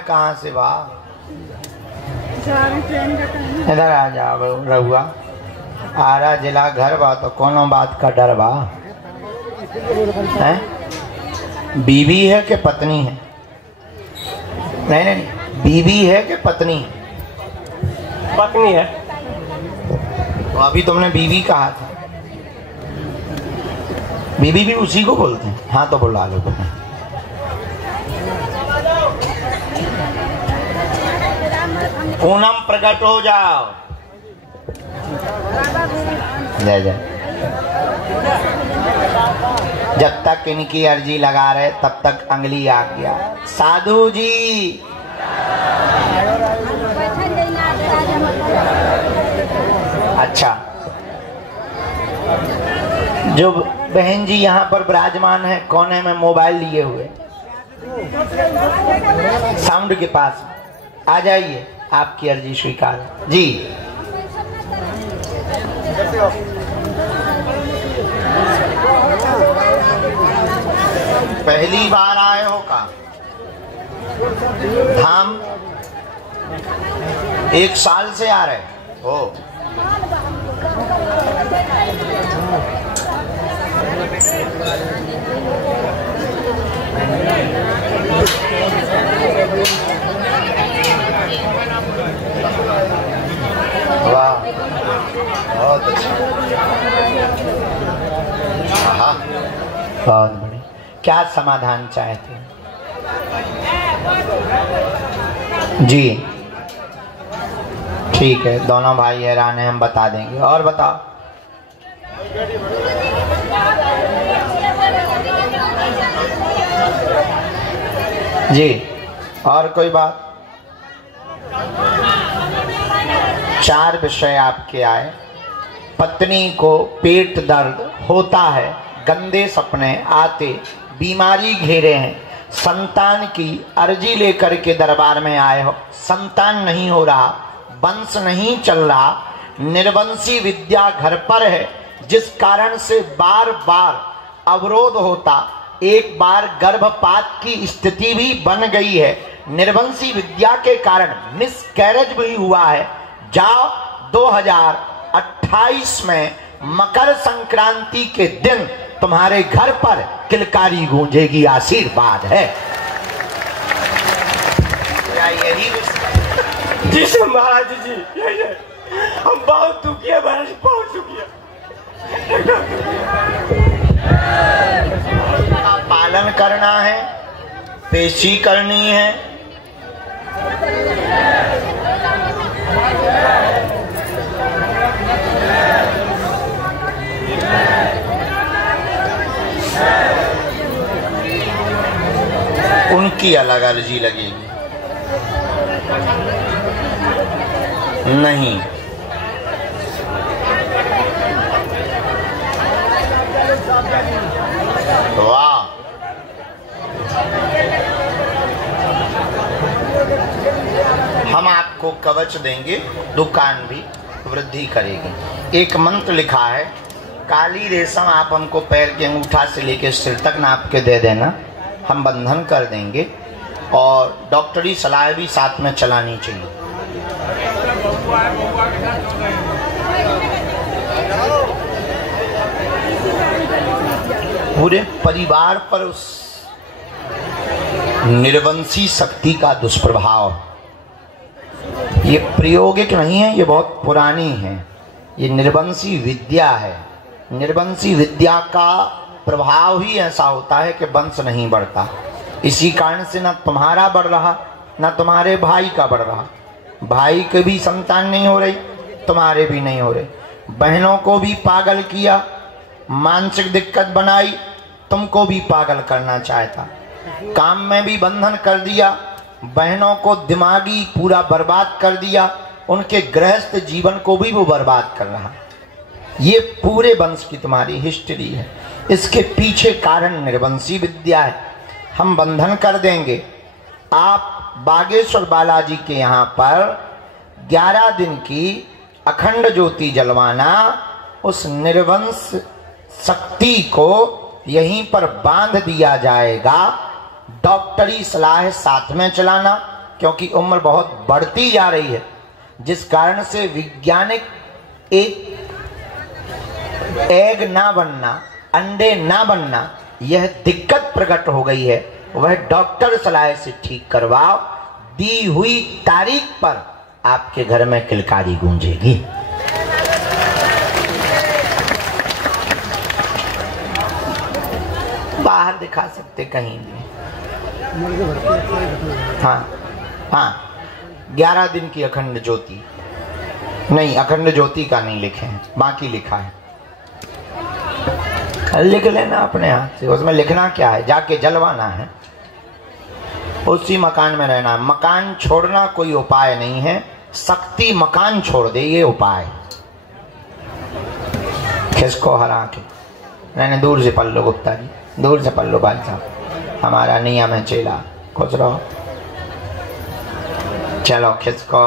कहाँ से बा? इधर आ जा रहुआ। आरा जिला घर बा तो कोनो बात का डर बा? है बीवी है कि पत्नी है? नहीं नहीं, बीवी है कि पत्नी है? पत्नी है। तो अभी तुमने बीवी कहा था। बीवी भी उसी को बोलते हैं। हाँ तो बुला लो तुम्हें। पूनम प्रकट हो जाओ। जय जय। जब तक इनकी अर्जी लगा रहे तब तक अंगली आ गया। साधु जी अच्छा, जो बहन जी यहाँ पर विराजमान है कोने में मोबाइल लिए हुए, साउंड के पास आ जाइए, आपकी अर्जी स्वीकार जी। पहली बार आए हो का धाम? 1 साल से आ रहे हो? वाह, बहुत अच्छा, बहुत बढ़िया। क्या समाधान चाहते हैं जी? ठीक है, दोनों भाई हैरान हैं, हम बता देंगे। और बताओ। जी और कोई बात? 4 विषय आपके आए। पत्नी को पेट दर्द होता है, गंदे सपने आते, बीमारी घेरे हैं, संतान की अर्जी लेकर के दरबार में आए हो, संतान नहीं हो रहा, वंश नहीं चल रहा, निर्वंशी विद्या घर पर है जिस कारण से बार बार अवरोध होता, एक बार गर्भपात की स्थिति भी बन गई है, निर्वंशी विद्या के कारण मिसकैरेज भी हुआ है। जाओ 2028 में मकर संक्रांति के दिन तुम्हारे घर पर किलकारी गूंजेगी, आशीर्वाद है। यही जी सर महाराज जी, हम बहुत दुखी है महाराज, बहुत दुखी है। पालन करना है, पेशी करनी है। उनकी अलग अर्जी लगेगी। नहीं, वाह, हम आपको कवच देंगे, दुकान भी वृद्धि करेगी। एक मंत्र लिखा है, काली रेशम आप हमको पैर के अंगूठा से लेकर सिर तक नाप के दे देना, हम बंधन कर देंगे। और डॉक्टरी सलाह भी साथ में चलानी चाहिए। पूरे परिवार पर उस निर्वंशी शक्ति का दुष्प्रभाव, ये प्रायोगिक नहीं है, ये बहुत पुरानी है, ये निर्वंशी विद्या है। निर्वंशी विद्या का प्रभाव ही ऐसा होता है कि वंश नहीं बढ़ता। इसी कारण से न तुम्हारा बढ़ रहा, न तुम्हारे भाई का बढ़ रहा। भाई के भी संतान नहीं हो रही, तुम्हारे भी नहीं हो रहे। बहनों को भी पागल किया, मानसिक दिक्कत बनाई, तुमको भी पागल करना चाहता, काम में भी बंधन कर दिया, बहनों को दिमागी पूरा बर्बाद कर दिया, उनके गृहस्थ जीवन को भी वो बर्बाद कर रहा। ये पूरे वंश की तुम्हारी हिस्ट्री है। इसके पीछे कारण निर्वंशी विद्या है। हम बंधन कर देंगे। आप बागेश्वर बालाजी के यहाँ पर 11 दिन की अखंड ज्योति जलवाना, उस निर्वंश शक्ति को यहीं पर बांध दिया जाएगा। डॉक्टरी सलाह साथ में चलाना, क्योंकि उम्र बहुत बढ़ती जा रही है, जिस कारण से वैज्ञानिक एक एग ना बनना, अंडे ना बनना, यह दिक्कत प्रकट हो गई है, वह डॉक्टर सलाह से ठीक करवाओ। दी हुई तारीख पर आपके घर में किलकारी गूंजेगी। बाहर दिखा सकते कहीं भी। हाँ हाँ, 11 दिन की अखंड ज्योति नहीं, अखंड ज्योति का नहीं लिखे हैं, बाकी लिखा है, लिख लेना अपने हाथ से। उसमें लिखना क्या है, जाके जलवाना है, उसी मकान में रहना। मकान छोड़ना कोई उपाय नहीं है, शक्ति मकान छोड़ दे ये उपाय। किसको हरा के मैंने दूर से पल्लो गुप्ता जी, दूर से पल्लो भाई साहब, हमारा नियम है चेला, खुश रहो। चलो किसको,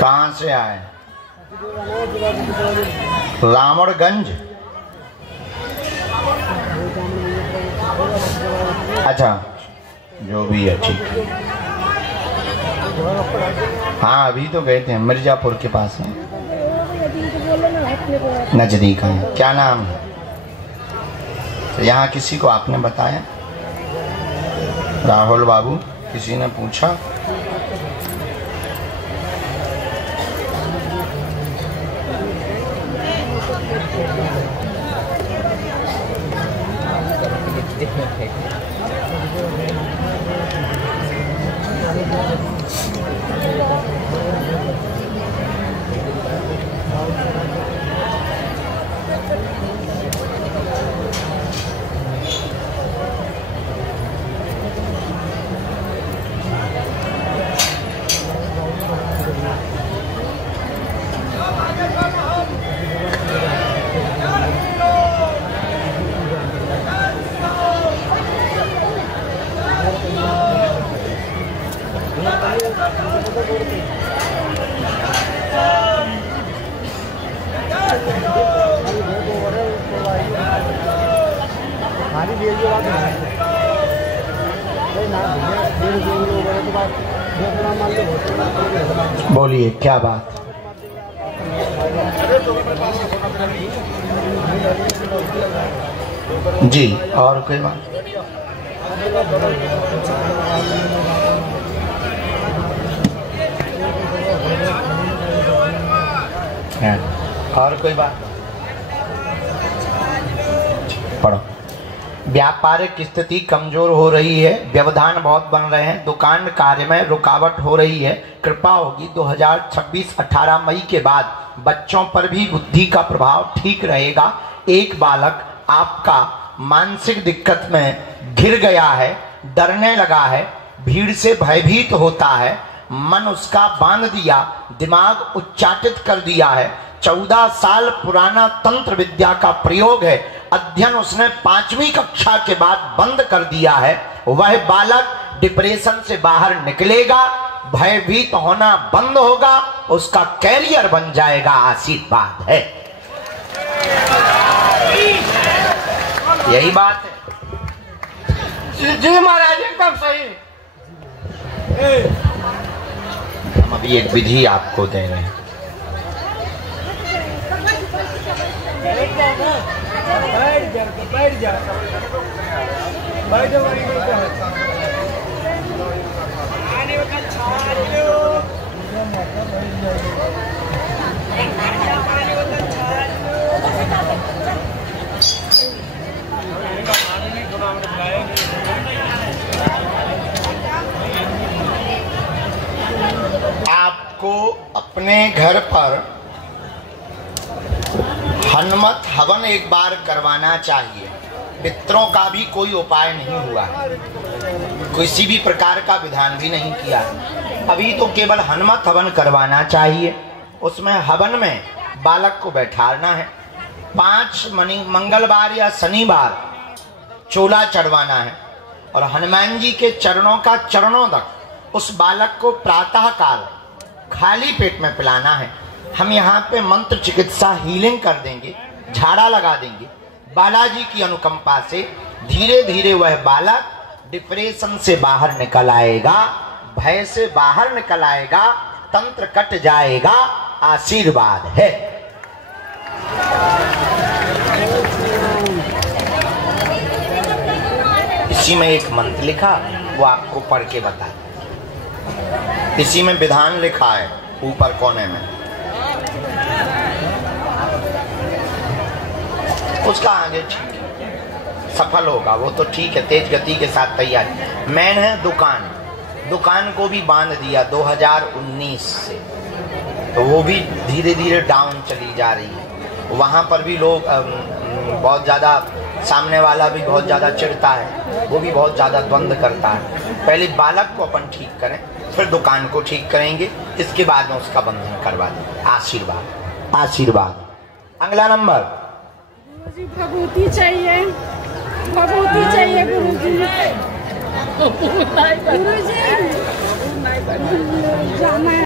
कहां से आए? रामगंज। अच्छा, जो भी है ठीक है। हाँ अभी तो गए थे, मिर्जापुर के पास है, नजदीक है। क्या नाम है? यहाँ किसी को आपने बताया? राहुल बाबू, किसी ने पूछा? बोलिए क्या बात? जी, और कोई बात? और कोई बात? पढ़ो। व्यापारिक स्थिति कमजोर हो रही है, व्यवधान बहुत बन रहे हैं, दुकान कार्य में रुकावट हो रही है। कृपा होगी 2026-18 मई के बाद बच्चों पर भी बुद्धि का प्रभाव ठीक रहेगा। एक बालक आपका मानसिक दिक्कत में घिर गया है, डरने लगा है, भीड़ से भयभीत होता है, मन उसका बांध दिया, दिमाग उच्चाटित कर दिया है। 14 साल पुराना तंत्र विद्या का प्रयोग है, अध्ययन उसने 5वीं कक्षा के बाद बंद कर दिया है। वह बालक डिप्रेशन से बाहर निकलेगा, भयभीत होना बंद होगा, उसका कैरियर बन जाएगा। आशीर्वाद है, यही बात है। जी महाराज एकदम सही। हम अभी एक विधि आपको दे रहे हैं। बैठ जा। आपको अपने घर पर हनुमत हवन एक बार करवाना चाहिए। पितरों का भी कोई उपाय नहीं हुआ, किसी भी प्रकार का विधान भी नहीं किया, अभी तो केवल हनुमत हवन करवाना चाहिए। उसमें हवन में बालक को बैठाना है, 5 मंगलवार या शनिवार चोला चढ़वाना है और हनुमान जी के चरणों का चरणों तक उस बालक को प्रातः काल खाली पेट में पिलाना है। हम यहाँ पे मंत्र चिकित्सा हीलिंग कर देंगे, झाड़ा लगा देंगे। बालाजी की अनुकंपा से धीरे धीरे वह बालक डिप्रेशन से बाहर निकल आएगा, भय से बाहर निकल आएगा, तंत्र कट जाएगा, आशीर्वाद है। इसी में एक मंत्र लिखा, वो आपको पढ़ के बता। इसी में विधान लिखा है ऊपर कोने में, उसका आगे ठीक है, सफल होगा वो तो ठीक है, तेज गति के साथ तैयारी। मेन है दुकान, दुकान को भी बांध दिया 2019 से, तो वो भी धीरे धीरे डाउन चली जा रही है। वहाँ पर भी लोग बहुत ज़्यादा, सामने वाला भी बहुत ज़्यादा चिढ़ता है, वो भी बहुत ज़्यादा द्वंद्व करता है। पहले बालक को अपन ठीक करें, फिर दुकान को ठीक करेंगे, इसके बाद में उसका बंधन करवा देंगे। आशीर्वाद, आशीर्वाद। अगला नंबर, गुरुजी भभूति चाहिए, भभूति चाहिए गुरुजी। गुरुजी जाना है।